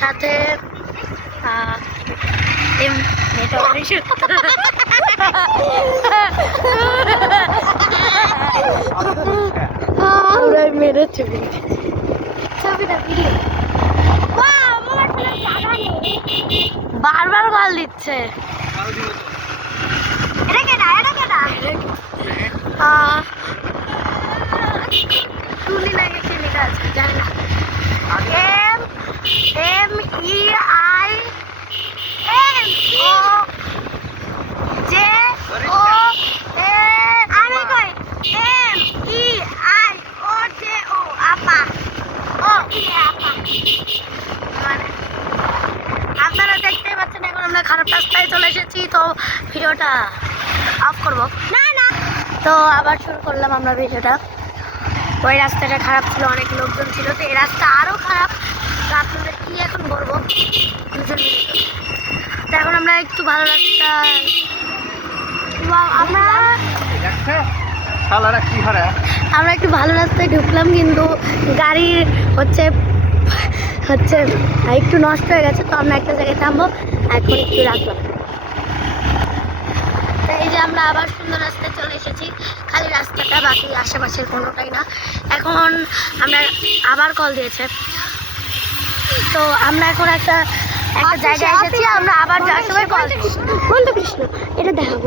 সাথে মেরে বারবার কল দিচ্ছে। টুলি লাগেছে লেখা আছে, জানি না। আপনারা দেখতেই পাচ্ছেন এখন আমরা খারাপ রাস্তায় চলে এসেছি, তো ভিডিওটা অফ করবো না। তো আবার শুরু করলাম আমরা ভিডিওটা। ওই রাস্তাটা খারাপ ছিল, অনেক লোকজন ছিল, তো এই রাস্তা আরও খারাপ। তো আপনাদের কি এখন বলবো, দুজন মিলে। তো এখন আমরা একটু ভালো রাস্তায় আমরা একটু ভালো রাস্তায় ঢুকলাম, কিন্তু গাড়ি হচ্ছে একটু নষ্ট হয়ে গেছে। তো আমরা একটা জায়গায় থামবো, এখন একটু রাখলাম। তো এই যে আমরা আবার সুন্দর রাস্তায় চলে এসেছি, খালি রাস্তাটা, বাকি আশেপাশের কোনোটাই না। এখন আমরা আবার কল দিয়েছে, তো আমরা এখন একটা জায়গায় এসেছি। আমরা আবার যাওয়ার সময় কল, বন্ধু কৃষ্ণ এটা দেখাবো